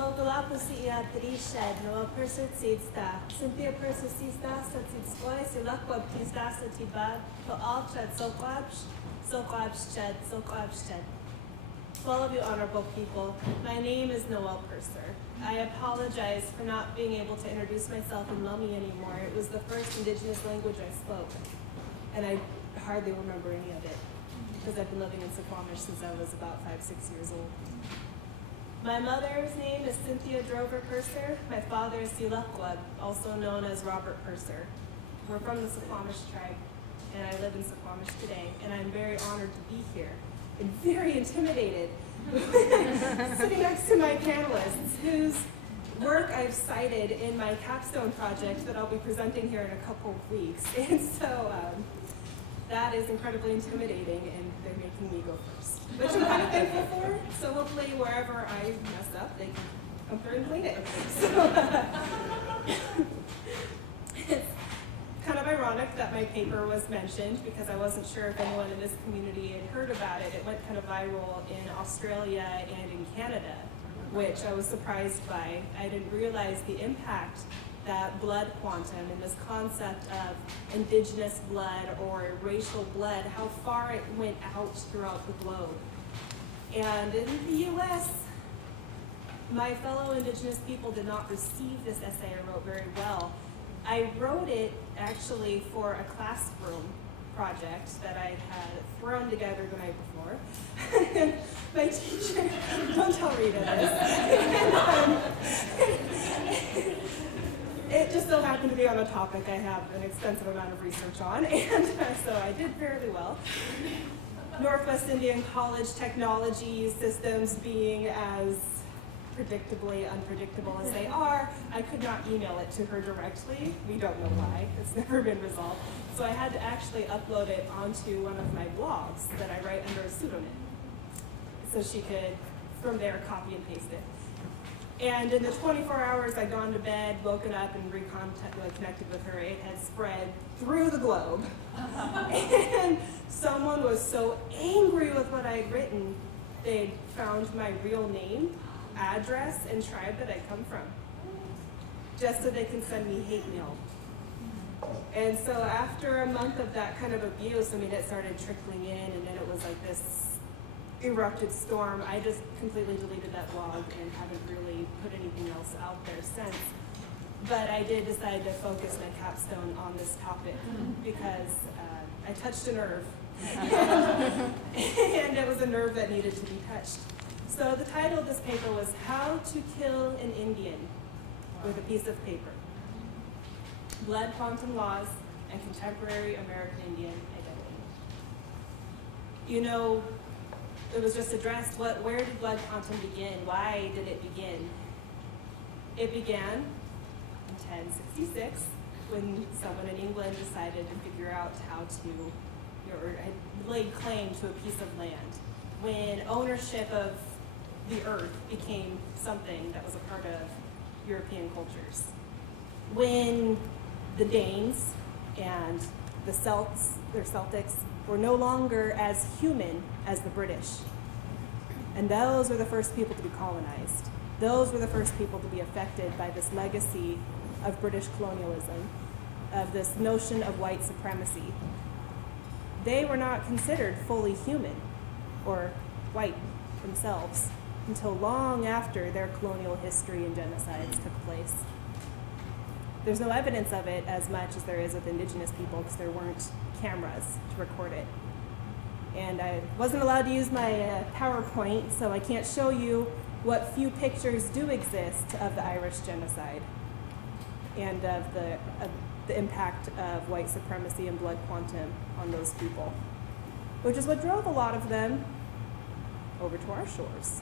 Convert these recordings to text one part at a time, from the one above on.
Noel Galapagos Trisha, Noel Persistista, Cynthia Persistista, Satitskoy, Silakwab Tista, Satibab, to all Ched Sokwabshed. To all of you honorable people, my name is Noel Purser. I apologize for not being able to introduce myself in Lummi anymore. It was the first Indigenous language I spoke, and I hardly remember any of it because I've been living in Suquamish since I was about 5-6 years old. My mother's name is Cynthia Drover Purser. My father is Silakwab, also known as Robert Purser. We're from the Suquamish tribe, and I live in Suquamish today, and I'm very honored to be here and very intimidated sitting next to my panelists, whose work I've cited in my capstone project that I'll be presenting here in a couple of weeks. And so that is incredibly intimidating, and they're making me go first, which I'm kind of thankful for. So hopefully wherever I mess up, they can come through and clean it. So, it's kind of ironic that my paper was mentioned because I wasn't sure if anyone in this community had heard about it. It went kind of viral in Australia and in Canada, which I was surprised by. I didn't realize the impact that blood quantum and this concept of indigenous blood or racial blood, how far it went out throughout the globe. And in the US, my fellow indigenous people did not receive this essay I wrote very well. I wrote it actually for a classroom project that I had thrown together the night before. My teacher, don't tell Rita this. It just so happened to be on a topic I have an extensive amount of research on, and so I did fairly well. Northwest Indian College technology systems being as predictably unpredictable as they are, I could not email it to her directly. We don't know why. It's never been resolved. So I had to actually upload it onto one of my blogs that I write under a pseudonym, so she could, from there, copy and paste it. And in the 24 hours I'd gone to bed, woken up, and connected with her, it had spread through the globe. And someone was so angry with what I'd written, they'd found my real name, address, and tribe that I come from, just so they can send me hate mail. And so after a month of that kind of abuse, I mean, it started trickling in, and then it was like this erupted storm. I just completely deleted that blog and haven't really put anything else out there since. But I did decide to focus my capstone on this topic because I touched a nerve. And it was a nerve that needed to be touched. So the title of this paper was How to Kill an Indian with a Piece of Paper. Blood Quantum Laws and Contemporary American Indian Identity. You know, it was just addressed, where did blood quantum begin? Why did it begin? It began in 1066 when someone in England decided to figure out how to, or laid claim to a piece of land. When ownership of the earth became something that was a part of European cultures. When the Danes and the Celtics, were no longer as human as the British. And those were the first people to be colonized. Those were the first people to be affected by this legacy of British colonialism, of this notion of white supremacy. They were not considered fully human or white themselves until long after their colonial history and genocides took place. There's no evidence of it as much as there is with indigenous people because there weren't cameras to record it. And I wasn't allowed to use my PowerPoint, so I can't show you what few pictures do exist of the Irish genocide and of the impact of white supremacy and blood quantum on those people, which is what drove a lot of them over to our shores,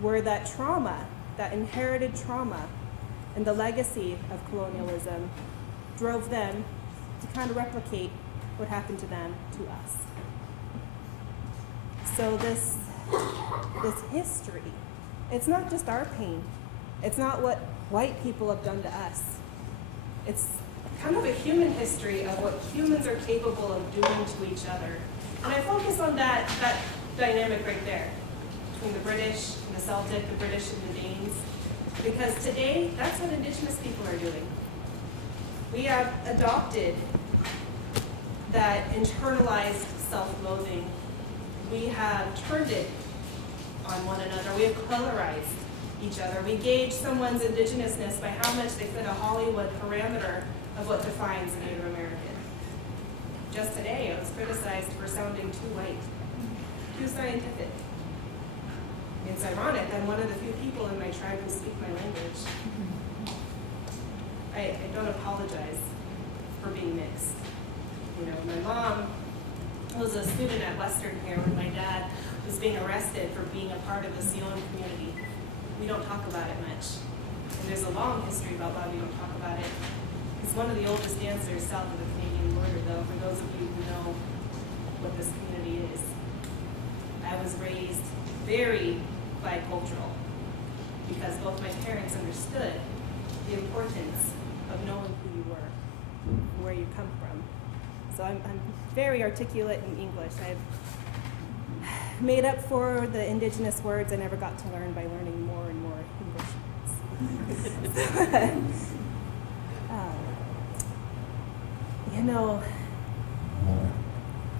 where that trauma, that inherited trauma, and the legacy of colonialism drove them to kind of replicate what happened to them to us. So this history, it's not just our pain. It's not what white people have done to us. It's kind of a human history of what humans are capable of doing to each other. And I focus on that dynamic right there. between the British and the Celtic, the British and the Danes. Because today, that's what Indigenous people are doing. We have adopted that internalized self-loathing. We have turned it on one another. We have colorized each other. We gauge someone's Indigenousness by how much they fit a Hollywood parameter of what defines a Native American. Just today, I was criticized for sounding too white, too scientific. It's ironic, I'm one of the few people in my tribe who speak my language. I don't apologize for being mixed. You know, my mom was a student at Western here when my dad was being arrested for being a part of the Sion community. We don't talk about it much. And there's a long history about why we don't talk about it. It's one of the oldest dancers south of the Canadian border, though, for those of you who know what this community is. I was raised very bicultural because both my parents understood the importance of knowing who you were and where you come from. So I'm very articulate in English. I've made up for the Indigenous words I never got to learn by learning more and more English words. You know,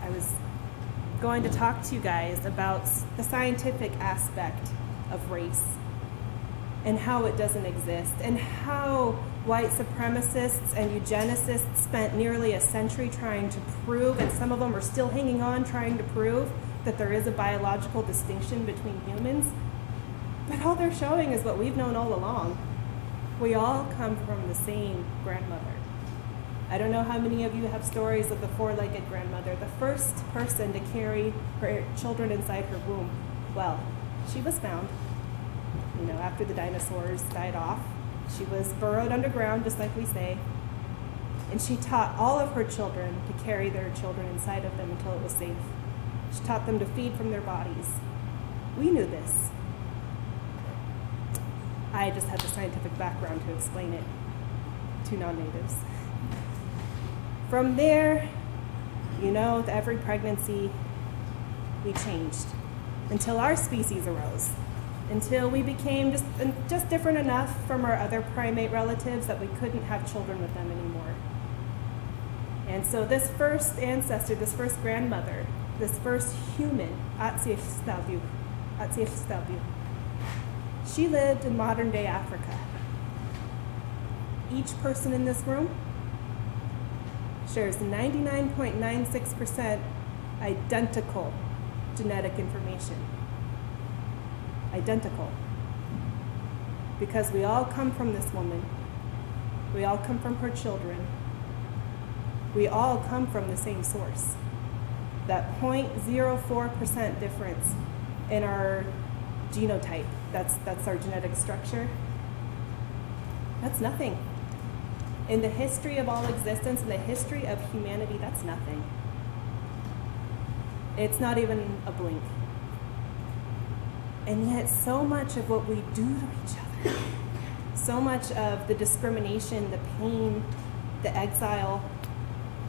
I was going to talk to you guys about the scientific aspect of race and how it doesn't exist, and how white supremacists and eugenicists spent nearly a century trying to prove, and some of them are still hanging on trying to prove, that there is a biological distinction between humans. But all they're showing is what we've known all along. We all come from the same grandmother. I don't know how many of you have stories of the four-legged grandmother, the first person to carry her children inside her womb. Well, she was found, you know, after the dinosaurs died off. She was burrowed underground, just like we say, and she taught all of her children to carry their children inside of them until it was safe. She taught them to feed from their bodies. We knew this. I just had the scientific background to explain it to non-natives. From there, you know, with every pregnancy, we changed until our species arose, until we became just different enough from our other primate relatives that we couldn't have children with them anymore. And so this first ancestor, this first grandmother, this first human, Atsiefstabyu, she lived in modern-day Africa. Each person in this room shares 99.96% identical genetic information. Identical. Because we all come from this woman. We all come from her children. We all come from the same source. That 0.04% difference in our genotype, that's our genetic structure, that's nothing. In the history of all existence, in the history of humanity, that's nothing. It's not even a blink. And yet so much of what we do to each other, so much of the discrimination, the pain, the exile,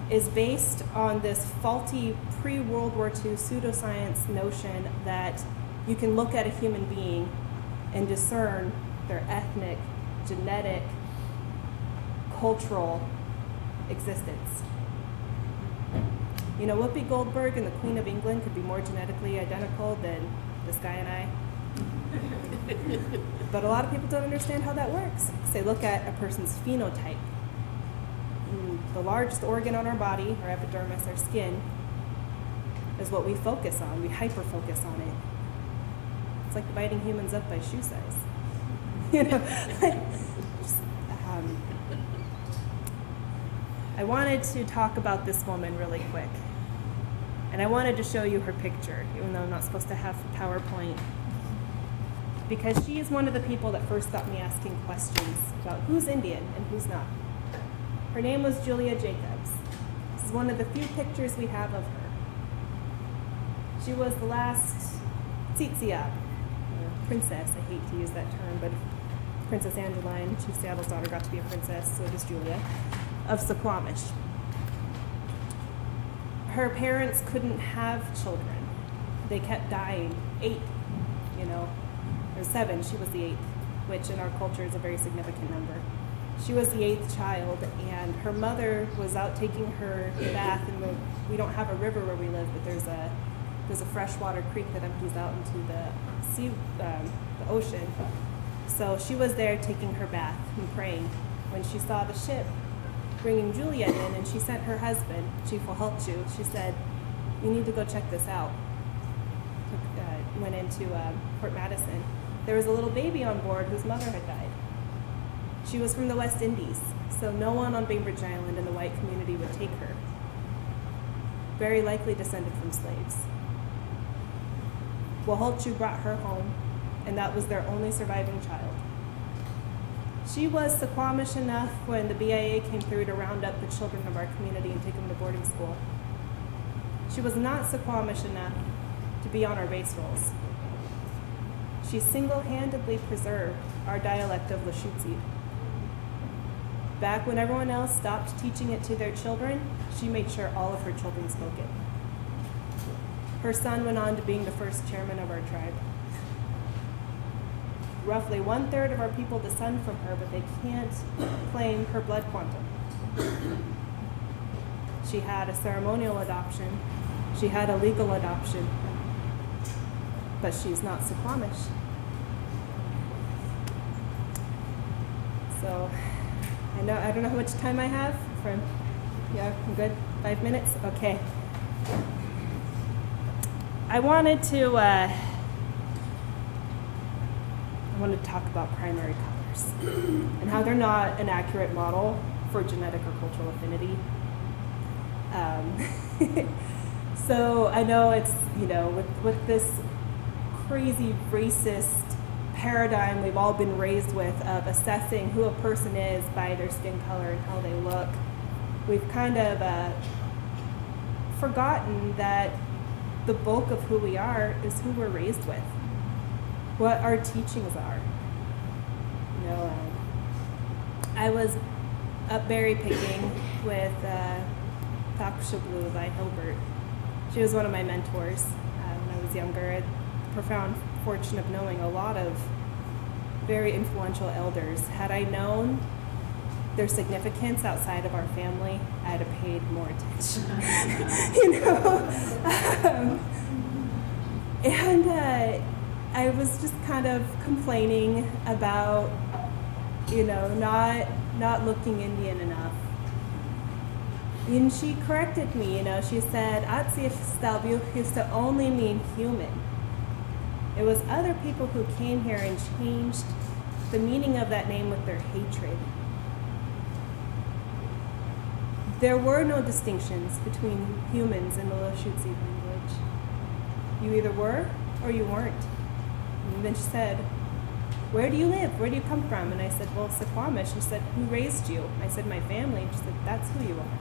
is based on this faulty pre-World War II pseudoscience notion that you can look at a human being and discern their ethnic, genetic, cultural existence. You know, Whoopi Goldberg and the Queen of England could be more genetically identical than this guy and I. But a lot of people don't understand how that works. They look at a person's phenotype. The largest organ on our body, our epidermis, our skin, is what we focus on. We hyper-focus on it. It's like dividing humans up by shoe size. You know, I wanted to talk about this woman really quick. And I wanted to show you her picture, even though I'm not supposed to have PowerPoint. Because she is one of the people that first got me asking questions about who's Indian and who's not. Her name was Julia Jacobs. This is one of the few pictures we have of her. She was the last Tsitsiab, or princess, I hate to use that term, but Princess Angeline, Chief Seattle's daughter, got to be a princess, so does Julia, of Suquamish. Her parents couldn't have children. They kept dying, 8, so there's 7. She was the 8th, which in our culture is a very significant number. She was the 8th child, and her mother was out taking her bath, and we don't have a river where we live, but there's a freshwater creek that empties out into the ocean. So she was there taking her bath and praying when she saw the ship bringing Juliet in, and she sent her husband, Chief Wahalchu. She said, "You need to go check this out." Went into Port Madison. There was a little baby on board whose mother had died. She was from the West Indies, so no one on Bainbridge Island in the white community would take her. Very likely descended from slaves. Wahalchu brought her home, and that was their only surviving child. She was Suquamish enough when the BIA came through to round up the children of our community and take them to boarding school. She was not Suquamish enough to be on our base rolls. She single-handedly preserved our dialect of Lushootseed. Back when everyone else stopped teaching it to their children, she made sure all of her children spoke it. Her son went on to being the first chairman of our tribe. Roughly 1/3 of our people descend from her, but they can't claim her blood quantum. She had a ceremonial adoption. She had a legal adoption. But she's not Suquamish. So, I don't know how much time I have. I'm good? 5 minutes? Okay. I wanted to talk about primary colors and how they're not an accurate model for genetic or cultural affinity. So I know it's, with this crazy racist paradigm we've all been raised with of assessing who a person is by their skin color and how they look, we've kind of forgotten that the bulk of who we are is who we're raised with, what our teachings are. I was up berry picking with Takshablu by Hilbert. She was one of my mentors when I was younger. I had the profound fortune of knowing a lot of very influential elders. Had I known their significance outside of our family, I'd have paid more attention. And I was just kind of complaining about, not looking Indian enough. And she corrected me, she said, Atsif Stalbu used to only mean human. It was other people who came here and changed the meaning of that name with their hatred. There were no distinctions between humans in the Lushootseed language. You either were or you weren't. And then she said, "Where do you live? Where do you come from?" And I said, "Well, Suquamish." She said, "Who raised you?" I said, "My family." She said, "That's who you are."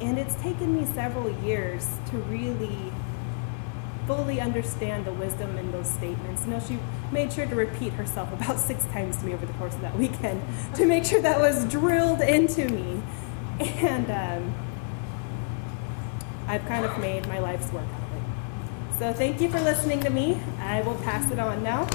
And it's taken me several years to really fully understand the wisdom in those statements. She made sure to repeat herself about 6 times to me over the course of that weekend to make sure that was drilled into me. And I've kind of made my life's work out of it. So thank you for listening to me. I will pass it on now.